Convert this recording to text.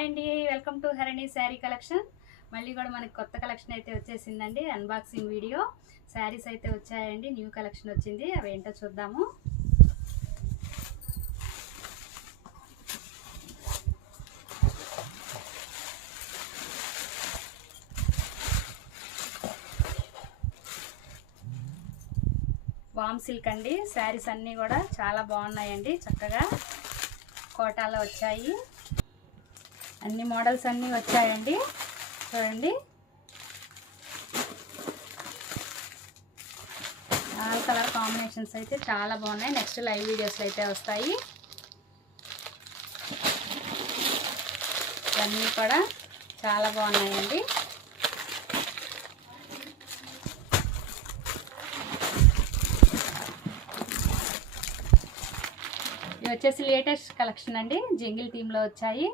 Hi అండి, welcome to Harini sari collection. మళ్ళీ కూడా మనకి కొత్త కలెక్షన్ అయితే వచ్చేసిందండి. Unboxing video. శారీస్ అయితే వచ్చాయండి, న్యూ కలెక్షన్ వచ్చింది. అవి ఏంటో చూద్దాము. వామ్ సిల్క్ అండి. శారీస్ అన్నీ కూడా చాలా బాగున్నాయండి. చక్కగా కోటాలో వచ్చాయి. అన్ని మోడల్స్ అన్నీ వచ్చాయండి. చూడండి, ఆల్ కలర్ కాంబినేషన్స్ అయితే చాలా బాగున్నాయి. నెక్స్ట్ లైవ్ వీడియోస్లో అయితే వస్తాయి. ఇవన్నీ కూడా చాలా బాగున్నాయండి. ఇవి వచ్చేసి లేటెస్ట్ కలెక్షన్ అండి. జింగిల్ థీమ్లో వచ్చాయి.